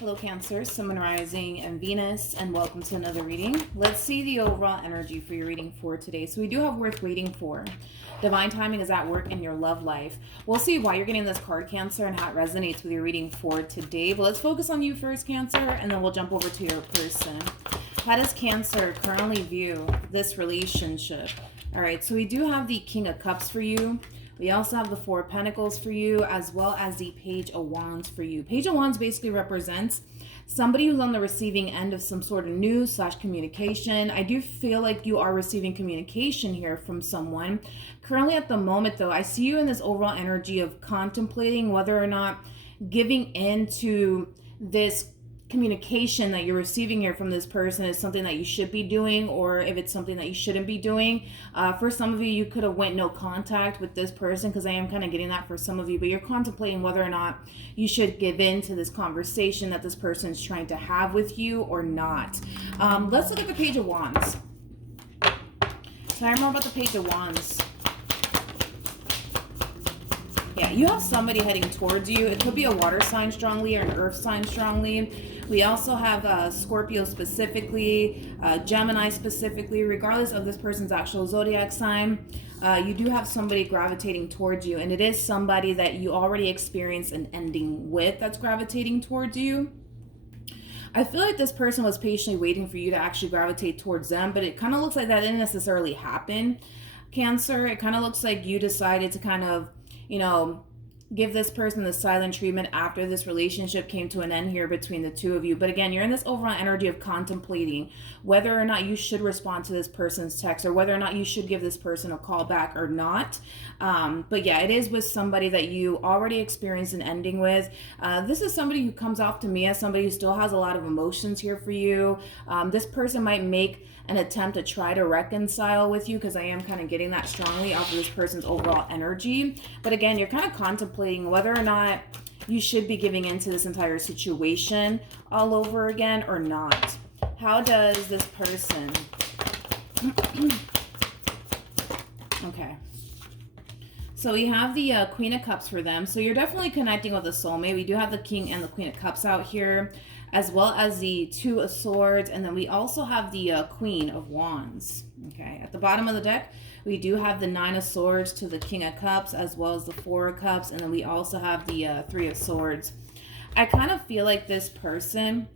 Hello Cancer, Sun, Moon, Rising, and Venus, and welcome to another reading. Let's see the overall energy for your reading for today. So we do have worth waiting for. Divine timing is at work in your love life. We'll see why you're getting this card, Cancer, and how it resonates with your reading for today. But let's focus on you first, Cancer, and then we'll jump over to your person. How does Cancer currently view this relationship? All right, so we do have the King of Cups for you. We also have the Four of Pentacles for you, as well as the Page of Wands for you. Page of Wands basically represents somebody who's on the receiving end of some sort of news / communication. I do feel like you are receiving communication here from someone. Currently at the moment, though, I see you in this overall energy of contemplating whether or not giving in to this communication that you're receiving here from this person is something that you should be doing, or if it's something that you shouldn't be doing. For some of you, you could have went no contact with this person, because I am kind of getting that for some of you, but you're contemplating whether or not you should give in to this conversation that this person is trying to have with you or not. Let's look at the Page of Wands. Tell me more about the Page of Wands. Yeah, you have somebody heading towards you. It could be a water sign strongly or an earth sign strongly. We also have Scorpio specifically, Gemini specifically, regardless of this person's actual zodiac sign. You do have somebody gravitating towards you, and it is somebody that you already experienced an ending with that's gravitating towards you. I feel like this person was patiently waiting for you to actually gravitate towards them, but it kind of looks like that didn't necessarily happen, Cancer. It kind of looks like you decided to kind of, give this person the silent treatment after this relationship came to an end here between the two of you. But again, you're in this overall energy of contemplating whether or not you should respond to this person's text, or whether or not you should give this person a call back or not. But yeah, it is with somebody that you already experienced an ending with. This is somebody who comes off to me as somebody who still has a lot of emotions here for you. This person might make an attempt to try to reconcile with you, because I am kind of getting that strongly off of this person's overall energy. But again, you're kind of contemplating whether or not you should be giving into this entire situation all over again or not. How does this person... Okay. So we have the Queen of Cups for them. So you're definitely connecting with a soulmate. We do have the King and the Queen of Cups out here, as well as the Two of Swords. And then we also have the Queen of Wands. Okay, at the bottom of the deck, we do have the Nine of Swords to the King of Cups, as well as the Four of Cups. And then we also have the Three of Swords. I kind of feel like this person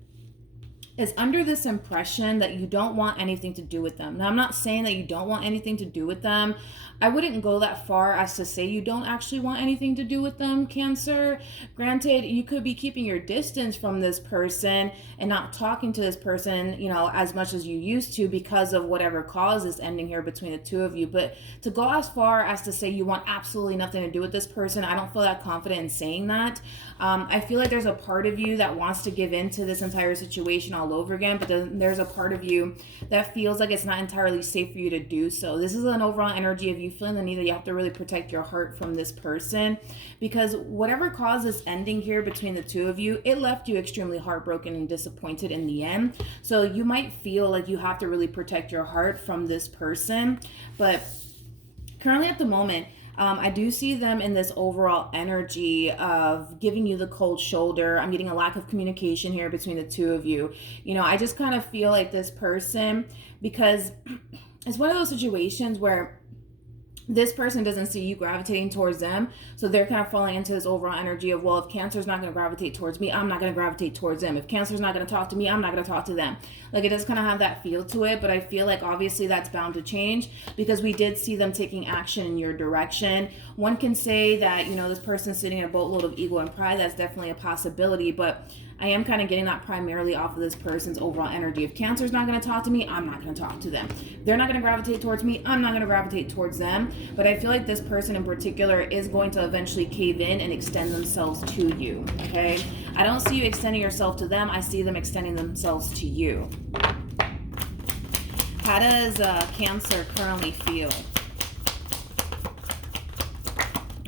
is under this impression that you don't want anything to do with them. Now, I'm not saying that you don't want anything to do with them. I wouldn't go that far as to say you don't actually want anything to do with them, Cancer. Granted, you could be keeping your distance from this person and not talking to this person, as much as you used to, because of whatever cause is ending here between the two of you. But to go as far as to say you want absolutely nothing to do with this person, I don't feel that confident in saying that. I feel like there's a part of you that wants to give in to this entire situation all over again, but then there's a part of you that feels like it's not entirely safe for you to do so. This is an overall energy of you feeling the need that you have to really protect your heart from this person, because whatever caused this ending here between the two of you, it left you extremely heartbroken and disappointed in the end. So you might feel like you have to really protect your heart from this person. But currently at the moment, I do see them in this overall energy of giving you the cold shoulder. I'm getting a lack of communication here between the two of you. I just kind of feel like this person, because it's one of those situations where this person doesn't see you gravitating towards them, so they're kind of falling into this overall energy of, well, if Cancer's not going to gravitate towards me, I'm not going to gravitate towards them. If Cancer's not going to talk to me, I'm not going to talk to them. Like, it does kind of have that feel to it, but I feel like obviously that's bound to change, because we did see them taking action in your direction. One can say that, this person's sitting in a boatload of ego and pride. That's definitely a possibility, but I am kind of getting that primarily off of this person's overall energy. If Cancer's not going to talk to me, I'm not going to talk to them. If they're not going to gravitate towards me, I'm not going to gravitate towards them. But I feel like this person in particular is going to eventually cave in and extend themselves to you, okay? I don't see you extending yourself to them. I see them extending themselves to you. How does Cancer currently feel?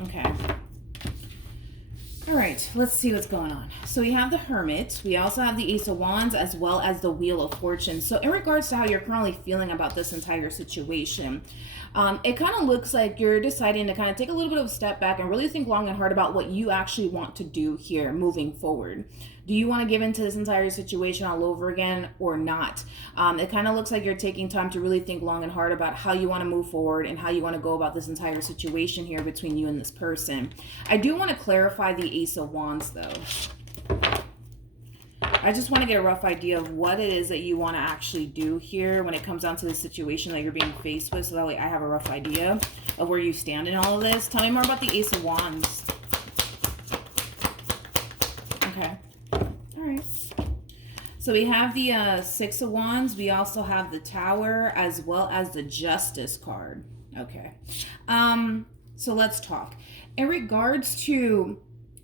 Okay. All right, let's see what's going on. So we have the Hermit. We also have the Ace of Wands as well as the Wheel of Fortune. So in regards to how you're currently feeling about this entire situation, it kind of looks like you're deciding to kind of take a little bit of a step back and really think long and hard about what you actually want to do here moving forward. Do you want to give into this entire situation all over again or not? It kind of looks like you're taking time to really think long and hard about how you want to move forward and how you want to go about this entire situation here between you and this person. I do want to clarify the Ace of Wands though. I just want to get a rough idea of what it is that you want to actually do here when it comes down to the situation that you're being faced with, so that way I have a rough idea of where you stand in all of this. Tell me more about the Ace of Wands. Okay. All right. So we have the Six of Wands. We also have the Tower as well as the Justice card. Okay. So let's talk. In regards to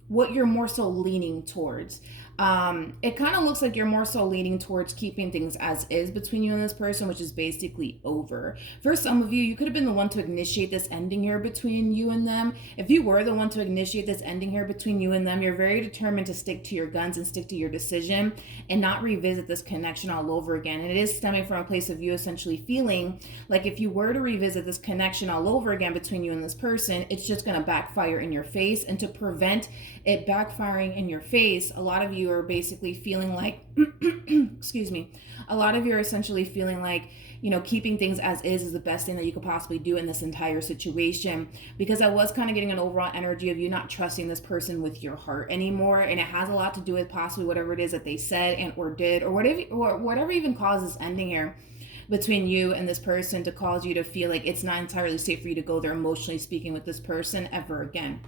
what you're more so leaning towards, it kind of looks like you're more so leaning towards keeping things as is between you and this person, which is basically over. For some of you, you could have been the one to initiate this ending here between you and them. If you were the one to initiate this ending here between you and them, you're very determined to stick to your guns and stick to your decision and not revisit this connection all over again. And it is stemming from a place of you essentially feeling like if you were to revisit this connection all over again between you and this person, it's just going to backfire in your face. And to prevent it backfiring in your face, a lot of you are basically feeling like, excuse me, a lot of you are essentially feeling like, you know, keeping things as is the best thing that you could possibly do in this entire situation. Because I was kind of getting an overall energy of you not trusting this person with your heart anymore. And it has a lot to do with possibly whatever it is that they said and or did, or whatever even causes ending here between you and this person to cause you to feel like it's not entirely safe for you to go there emotionally speaking with this person ever again.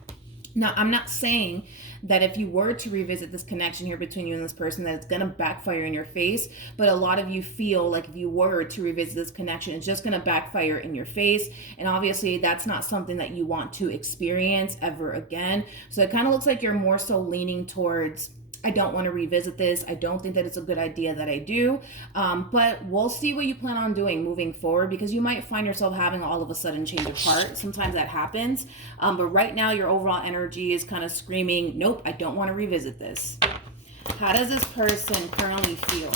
Now, I'm not saying that if you were to revisit this connection here between you and this person, that it's going to backfire in your face. But a lot of you feel like if you were to revisit this connection, it's just going to backfire in your face. And obviously, that's not something that you want to experience ever again. So it kind of looks like you're more so leaning towards, I don't want to revisit this. I don't think that it's a good idea that I do. But we'll see what you plan on doing moving forward, because you might find yourself having all of a sudden change of heart. Sometimes that happens. But right now your overall energy is kind of screaming, nope, I don't want to revisit this. How does this person currently feel?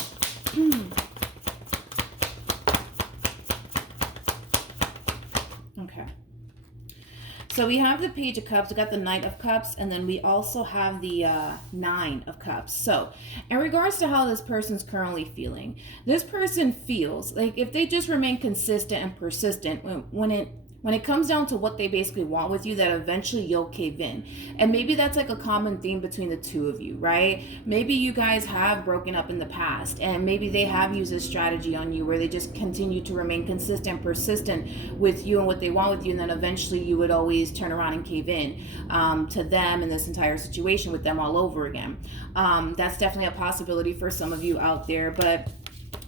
Okay. So we have the Page of Cups, we got the Knight of Cups, and then we also have the Nine of Cups. So in regards to how this person's currently feeling, this person feels like if they just remain consistent and persistent, when it comes down to what they basically want with you, that eventually you'll cave in. And maybe that's like a common theme between the two of you, right? Maybe you guys have broken up in the past, and maybe they have used this strategy on you where they just continue to remain consistent, persistent with you and what they want with you, and then eventually you would always turn around and cave in to them in this entire situation with them all over again. That's definitely a possibility for some of you out there, but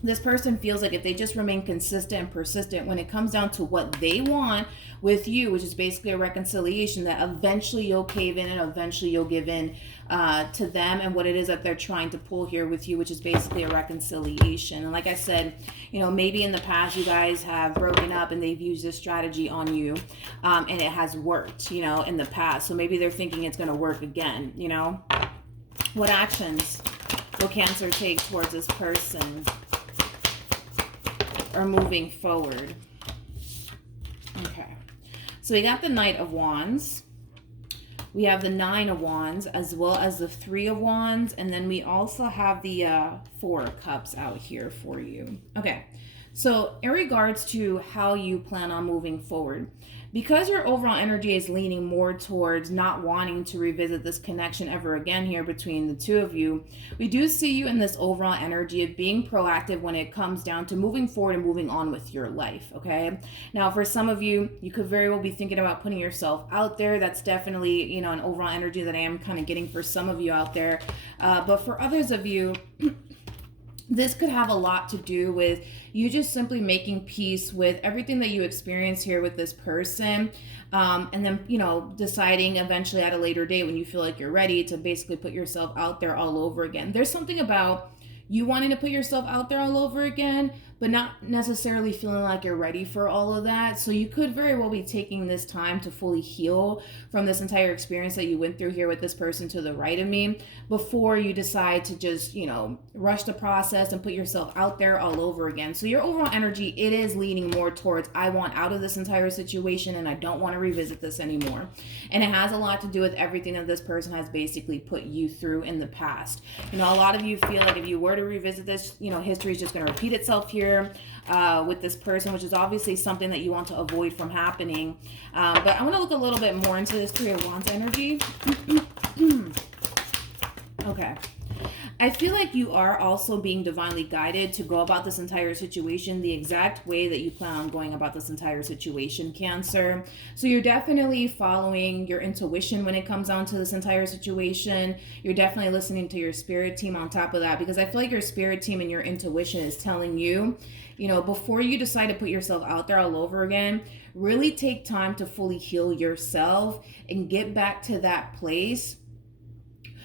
this person feels like if they just remain consistent and persistent when it comes down to what they want with you, which is basically a reconciliation, that eventually you'll cave in and eventually you'll give in to them and what it is that they're trying to pull here with you, which is basically a reconciliation. And like I said, you know, maybe in the past you guys have broken up and they've used this strategy on you and it has worked, you know, in the past. So maybe they're thinking it's going to work again, you know. What actions will Cancer take towards this person or moving forward? Okay, so we got the Knight of Wands, we have the Nine of Wands, as well as the Three of Wands, and then we also have the Four of Cups out here for you. Okay, so in regards to how you plan on moving forward, because your overall energy is leaning more towards not wanting to revisit this connection ever again here between the two of you, we do see you in this overall energy of being proactive when it comes down to moving forward and moving on with your life, okay? Now, for some of you, you could very well be thinking about putting yourself out there. That's definitely, you know, an overall energy that I am kind of getting for some of you out there. But for others of you, this could have a lot to do with you just simply making peace with everything that you experience here with this person. And then, you know, deciding eventually at a later date when you feel like you're ready to basically put yourself out there all over again. There's something about you wanting to put yourself out there all over again, but not necessarily feeling like you're ready for all of that. So you could very well be taking this time to fully heal from this entire experience that you went through here with this person to the right of me before you decide to just, rush the process and put yourself out there all over again. So your overall energy, it is leaning more towards, I want out of this entire situation and I don't want to revisit this anymore. And it has a lot to do with everything that this person has basically put you through in the past. A lot of you feel like if you were to revisit this, history is just going to repeat itself here with this person, which is obviously something that you want to avoid from happening. But I want to look a little bit more into this Three of Wands energy. Okay. I feel like you are also being divinely guided to go about this entire situation the exact way that you plan on going about this entire situation, Cancer. So you're definitely following your intuition when it comes down to this entire situation. You're definitely listening to your spirit team on top of that, because I feel like your spirit team and your intuition is telling you, before you decide to put yourself out there all over again, really take time to fully heal yourself and get back to that place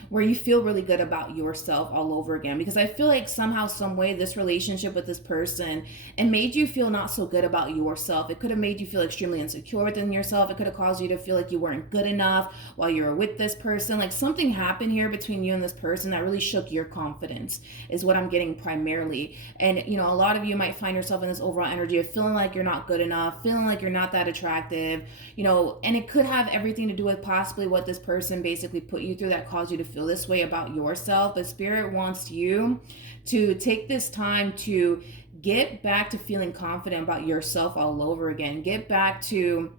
where you feel really good about yourself all over again. Because I feel like somehow, some way, this relationship with this person, it made you feel not so good about yourself. It could have made you feel extremely insecure within yourself. It could have caused you to feel like you weren't good enough while you were with this person. Like something happened here between you and this person that really shook your confidence, is what I'm getting primarily. And a lot of you might find yourself in this overall energy of feeling like you're not good enough, feeling like you're not that attractive, and it could have everything to do with possibly what this person basically put you through that caused you to feel this way about yourself. But Spirit wants you to take this time to get back to feeling confident about yourself all over again. Get back to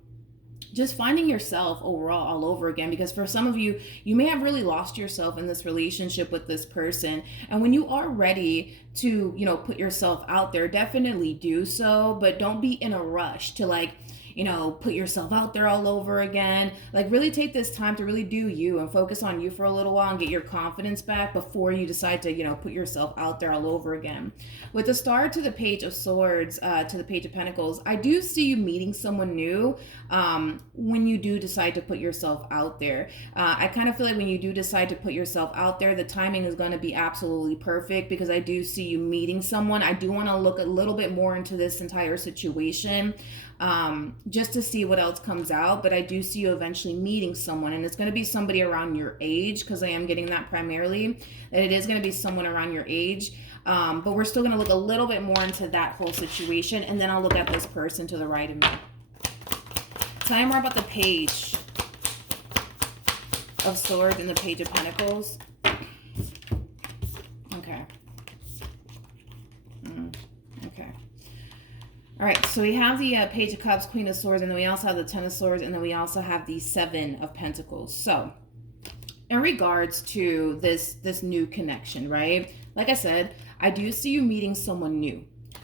just finding yourself overall all over again, because for some of you, you may have really lost yourself in this relationship with this person. And when you are ready to, put yourself out there, definitely do so, but don't be in a rush to put yourself out there all over again. Like really take this time to really do you and focus on you for a little while and get your confidence back before you decide to, put yourself out there all over again. With the Star to the Page of Swords, to the Page of Pentacles, I do see you meeting someone new when you do decide to put yourself out there. I kind of feel like when you do decide to put yourself out there, the timing is going to be absolutely perfect, because I do see you meeting someone. I do want to look a little bit more into this entire situation, just to see what else comes out. But I do see you eventually meeting someone, and it's going to be somebody around your age, because I am getting that primarily, that it is going to be someone around your age. But we're still going to look a little bit more into that whole situation, and then I'll look at this person to the right of me. Tell me more about the Page of Swords and the Page of Pentacles. Okay. Okay. All right, so we have the Page of Cups, Queen of Swords, and then we also have the Ten of Swords, and then we also have the Seven of Pentacles. So in regards to this new connection, right? Like I said, I do see you meeting someone new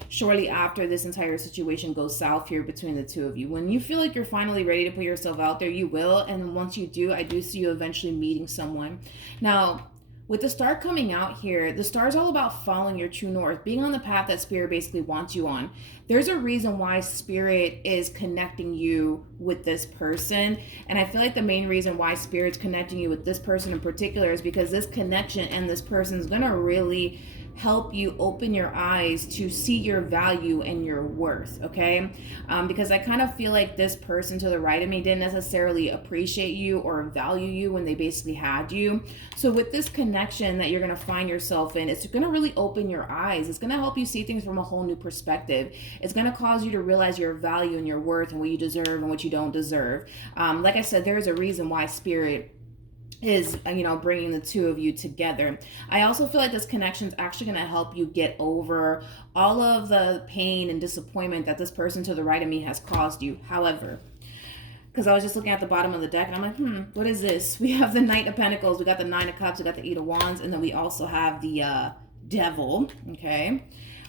shortly after this entire situation goes south here between the two of you. When you feel like you're finally ready to put yourself out there, you will. And once you do, I do see you eventually meeting someone. Now, with the Star coming out here, the Star is all about following your true north, being on the path that Spirit basically wants you on. There's a reason why Spirit is connecting you with this person. And I feel like the main reason why Spirit's connecting you with this person in particular is because this connection and this person is going to really help you open your eyes to see your value and your worth, okay? Because I kind of feel like this person to the right of me didn't necessarily appreciate you or value you when they basically had you. So with this connection that you're going to find yourself in, it's going to really open your eyes. It's going to help you see things from a whole new perspective. It's going to cause you to realize your value and your worth and what you deserve and what you don't deserve. Like I said, there is a reason why Spirit is, bringing the two of you together. I also feel like this connection is actually going to help you get over all of the pain and disappointment that this person to the right of me has caused you. However, because I was just looking at the bottom of the deck and I'm like, what is this? We have the Knight of Pentacles, we got the Nine of Cups, we got the Eight of Wands, and then we also have the Devil, okay?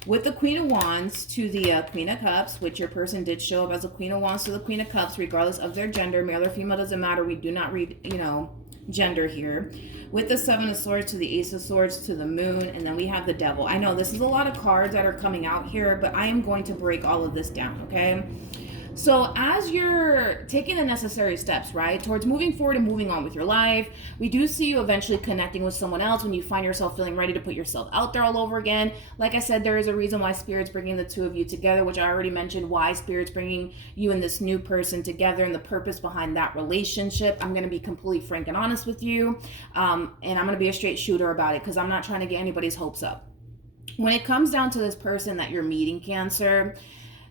With the Queen of Wands to the Queen of Cups, which your person did show up as a Queen of Wands to the Queen of Cups, regardless of their gender, male or female, doesn't matter. We do not read, gender here. With the Seven of Swords to the Ace of Swords to the Moon, and then we have the Devil. I know this is a lot of cards that are coming out here, but I am going to break all of this down, okay? So as you're taking the necessary steps, right, towards moving forward and moving on with your life, we do see you eventually connecting with someone else when you find yourself feeling ready to put yourself out there all over again. Like I said, there is a reason why Spirit's bringing the two of you together, which I already mentioned, why Spirit's bringing you and this new person together and the purpose behind that relationship. I'm going to be completely frank and honest with you, and I'm going to be a straight shooter about it because I'm not trying to get anybody's hopes up. When it comes down to this person that you're meeting, Cancer,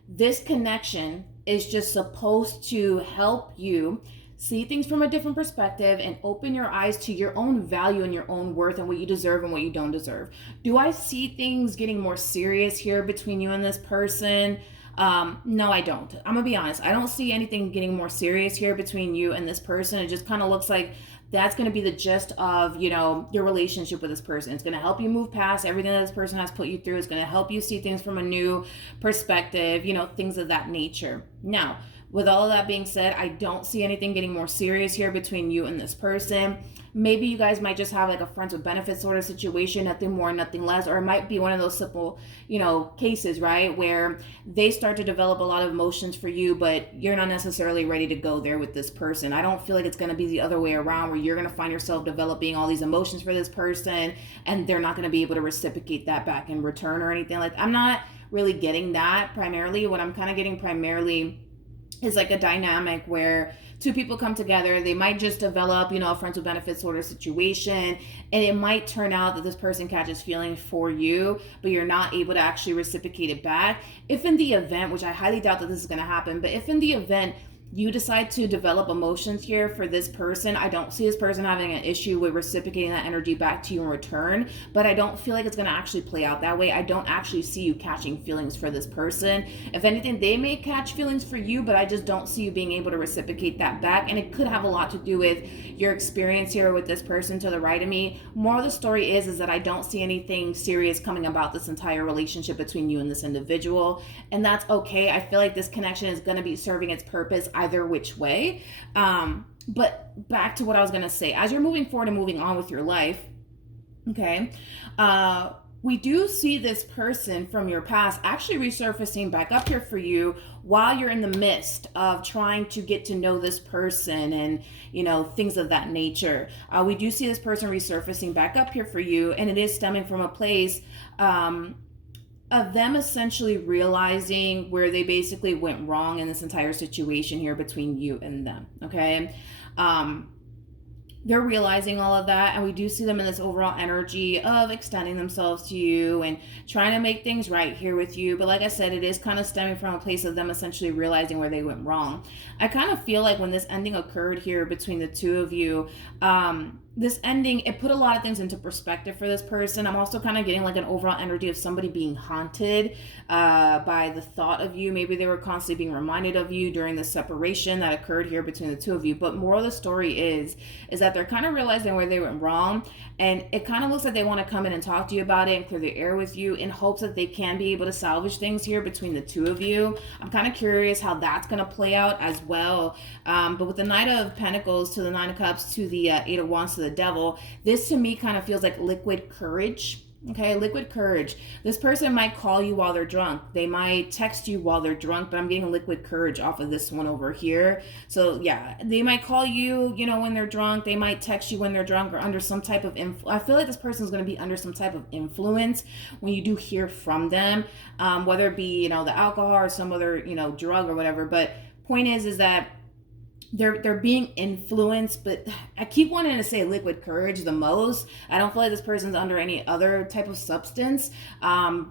this connection is just supposed to help you see things from a different perspective and open your eyes to your own value and your own worth and what you deserve and what you don't deserve. Do I see things getting more serious here between you and this person? No, I don't. I'm gonna be honest. I don't see anything getting more serious here between you and this person. It just kind of looks like that's going to be the gist of, you know, your relationship with this person. It's going to help you move past everything that this person has put you through. It's going to help you see things from a new perspective, you know, things of that nature. Now, with all of that being said, I don't see anything getting more serious here between you and this person. Maybe you guys might just have like a friends with benefits sort of situation, nothing more, nothing less, or it might be one of those simple, you know, cases, right, where they start to develop a lot of emotions for you, but you're not necessarily ready to go there with this person. I don't feel like it's going to be the other way around where you're going to find yourself developing all these emotions for this person and they're not going to be able to reciprocate that back in return or anything. Like, I'm not really getting that primarily. What I'm kind of getting primarily is like a dynamic where two people come together. They might just develop, you know, a friends with benefits sort of situation, and it might turn out that this person catches feelings for you, but you're not able to actually reciprocate it back. If in the event, which I highly doubt that this is going to happen, but if in the event you decide to develop emotions here for this person, I don't see this person having an issue with reciprocating that energy back to you in return, but I don't feel like it's going to actually play out that way. I don't actually see you catching feelings for this person. If anything, they may catch feelings for you, but I just don't see you being able to reciprocate that back, and it could have a lot to do with your experience here with this person to the right of me. More of the story is that I don't see anything serious coming about this entire relationship between you and this individual, and that's okay. I feel like this connection is going to be serving its purpose either which way. But back to what I was going to say, as you're moving forward and moving on with your life, okay, we do see this person from your past actually resurfacing back up here for you while you're in the midst of trying to get to know this person and, you know, things of that nature. We do see this person resurfacing back up here for you, and it is stemming from a place of them essentially realizing where they basically went wrong in this entire situation here between you and them, okay? They're realizing all of that, and we do see them in this overall energy of extending themselves to you and trying to make things right here with you. But like I said, it is kind of stemming from a place of them essentially realizing where they went wrong. I kind of feel like when this ending occurred here between the two of you, this ending, it put a lot of things into perspective for this person. I'm also kind of getting like an overall energy of somebody being haunted by the thought of you. Maybe they were constantly being reminded of you during the separation that occurred here between the two of you. But moral of the story is that they're kind of realizing where they went wrong, and it kind of looks like they want to come in and talk to you about it and clear the air with you in hopes that they can be able to salvage things here between the two of you. I'm kind of curious how that's going to play out as well. But with the Knight of Pentacles to the Nine of Cups to the Eight of Wands to the Devil, this to me kind of feels like liquid courage. Okay, liquid courage. This person might call you while they're drunk. They might text you while they're drunk, but I'm getting liquid courage off of this one over here. So yeah, they might call you, you know, when they're drunk. They might text you when they're drunk or under some type of I feel like this person is going to be under some type of influence when you do hear from them, whether it be, you know, the alcohol or some other, you know, drug or whatever. But point is that they're being influenced, but I keep wanting to say liquid courage the most. I don't feel like this person's under any other type of substance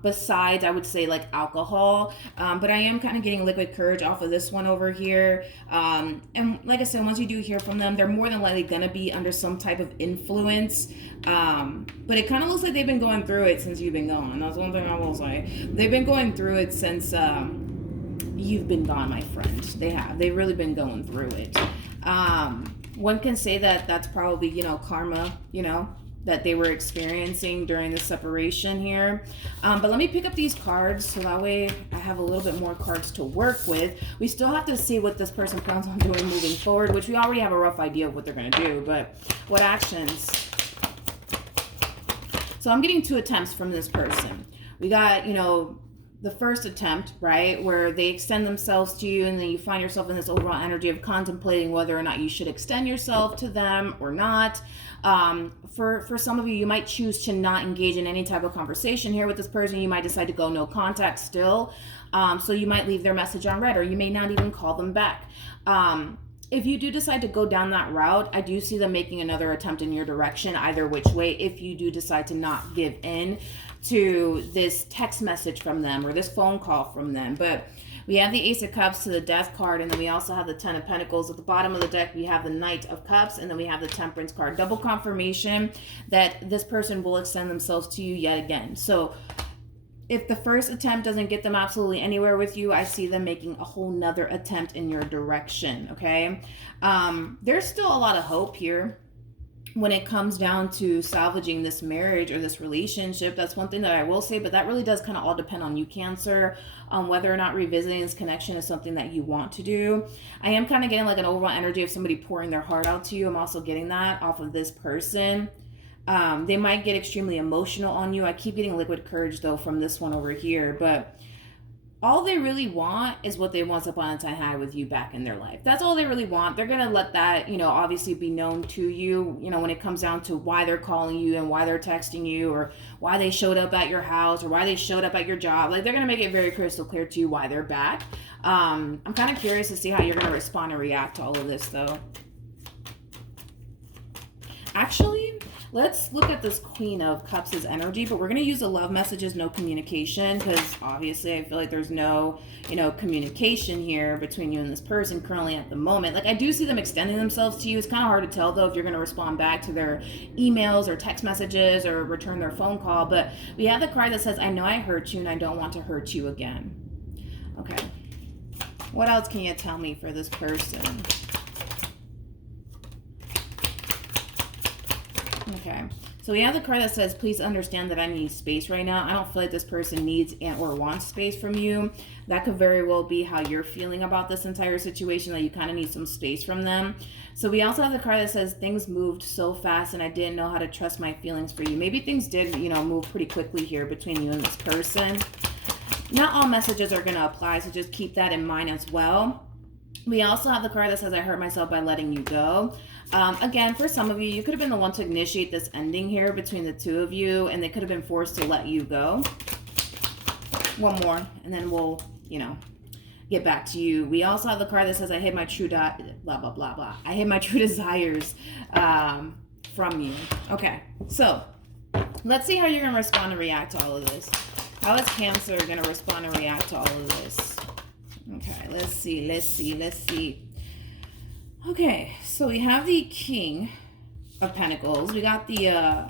besides, I would say, like alcohol. But I am kind of getting liquid courage off of this one over here. And like I said, once you do hear from them, they're more than likely going to be under some type of influence. But it kind of looks like they've been going through it since you've been gone. That's one thing I will say. They've been going through it since you've been gone, my friend. They have. They've really been going through it. One can say that that's probably, you know, karma, you know, that they were experiencing during the separation here. But let me pick up these cards so that way I have a little bit more cards to work with. We still have to see what this person plans on doing moving forward, which we already have a rough idea of what they're going to do, but what actions? So I'm getting 2 attempts from this person. We got, you know, the first attempt, right, where they extend themselves to you and then you find yourself in this overall energy of contemplating whether or not you should extend yourself to them or not. For some of you, you might choose to not engage in any type of conversation here with this person. You might decide to go no contact still. So you might leave their message on read, or you may not even call them back. If you do decide to go down that route, I do see them making another attempt in your direction, either which way, if you do decide to not give in to this text message from them or this phone call from them. But we have the Ace of Cups to the Death card, and then we also have the Ten of Pentacles. At the bottom of the deck, we have the Knight of Cups, and then we have the Temperance card. Double confirmation that this person will extend themselves to you yet again. So if the first attempt doesn't get them absolutely anywhere with you, I see them making a whole nother attempt in your direction, okay? There's still a lot of hope here when it comes down to salvaging this marriage or this relationship. That's one thing that I will say, but that really does kind of all depend on you, Cancer, on whether or not revisiting this connection is something that you want to do. I am kind of getting like an overall energy of somebody pouring their heart out to you. I'm also getting that off of this person. They might get extremely emotional on you. I keep getting liquid courage though from this one over here, but all they really want is what they once upon a time had with you back in their life. That's all they really want. They're going to let that, obviously be known to you, when it comes down to why they're calling you and why they're texting you, or why they showed up at your house, or why they showed up at your job. Like, they're going to make it very crystal clear to you why they're back. I'm kind of curious to see how you're going to respond and react to all of this though. Actually, let's look at this Queen of Cups' energy, but we're going to use the love messages, no communication, because obviously I feel like there's no, communication here between you and this person currently at the moment. Like, I do see them extending themselves to you. It's kind of hard to tell, though, if you're going to respond back to their emails or text messages or return their phone call, but we have the card that says, I know I hurt you and I don't want to hurt you again. Okay. What else can you tell me for this person? Okay, so we have the card that says, please understand that I need space right now. I don't feel like this person needs and or wants space from you. That could very well be how you're feeling about this entire situation, that you kind of need some space from them. So we also have the card that says, things moved so fast and I didn't know how to trust my feelings for you. Maybe things did, move pretty quickly here between you and this person. Not all messages are going to apply, so just keep that in mind as well. We also have the card that says, I hurt myself by letting you go. Again, for some of you, you could have been the one to initiate this ending here between the two of you, and they could have been forced to let you go. One more, and then we'll, get back to you. We also have the card that says, I hid my true blah, blah, blah, blah. I hid my true desires from you. Okay, so let's see how you're going to respond and react to all of this. How is Cancer going to respond and react to all of this? Okay, let's see. Okay, so we have the King of Pentacles. We got the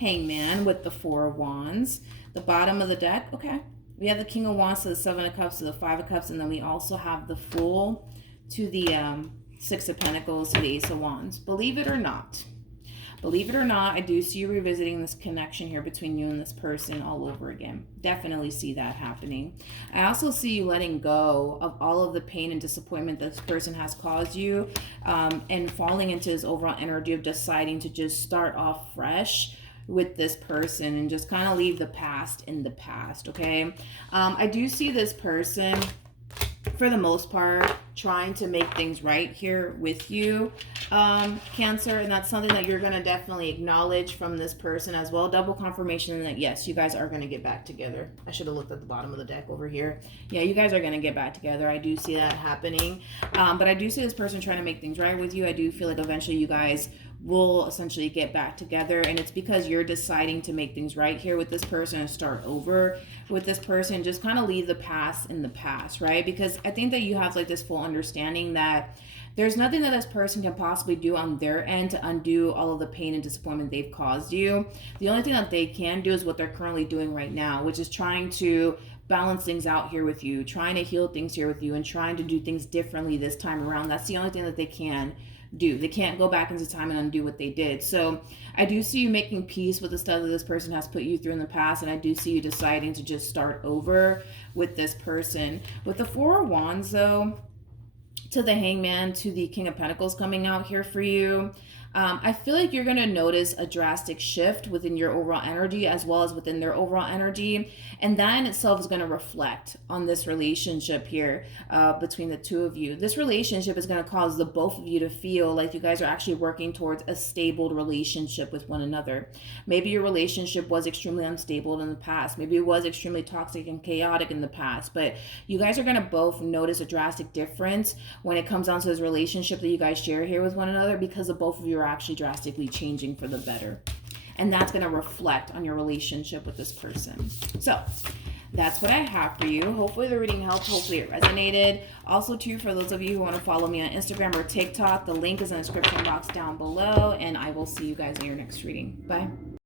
Hangman with the Four of Wands. The bottom of the deck, okay. We have the King of Wands to the Seven of Cups to the Five of Cups. And then we also have the Fool to the Six of Pentacles to the Ace of Wands. Believe it or not, I do see you revisiting this connection here between you and this person all over again. Definitely see that happening. I also see you letting go of all of the pain and disappointment that this person has caused you, and falling into this overall energy of deciding to just start off fresh with this person and just kind of leave the past in the past, okay? I do see this person, for the most part, trying to make things right here with you, Cancer, and that's something that you're going to definitely acknowledge from this person as well. Double confirmation that yes, you guys are going to get back together. I should have looked at the bottom of the deck over here. Yeah, you guys are going to get back together. I do see that happening, but I do see this person trying to make things right with you. I do feel like eventually you guys will essentially get back together, and it's because you're deciding to make things right here with this person and start over with this person. Just kind of leave the past in the past, right? Because I think that you have like this full understanding that there's nothing that this person can possibly do on their end to undo all of the pain and disappointment they've caused you. The only thing that they can do is what they're currently doing right now, which is trying to balance things out here with you, trying to heal things here with you, and trying to do things differently this time around. That's the only thing that they can do. They can't go back into time and undo what they did. So I do see you making peace with the stuff that this person has put you through in the past, and I do see you deciding to just start over with this person. With the Four of Wands though, to the Hangman, to the King of Pentacles coming out here for you, I feel like you're going to notice a drastic shift within your overall energy as well as within their overall energy. And that in itself is going to reflect on this relationship here between the two of you. This relationship is going to cause the both of you to feel like you guys are actually working towards a stable relationship with one another. Maybe your relationship was extremely unstable in the past. Maybe it was extremely toxic and chaotic in the past. But you guys are going to both notice a drastic difference when it comes down to this relationship that you guys share here with one another, because the both of you are actually drastically changing for the better. And that's going to reflect on your relationship with this person. So that's what I have for you. Hopefully the reading helped. Hopefully it resonated. Also, too, for those of you who want to follow me on Instagram or TikTok, the link is in the description box down below. And I will see you guys in your next reading. Bye.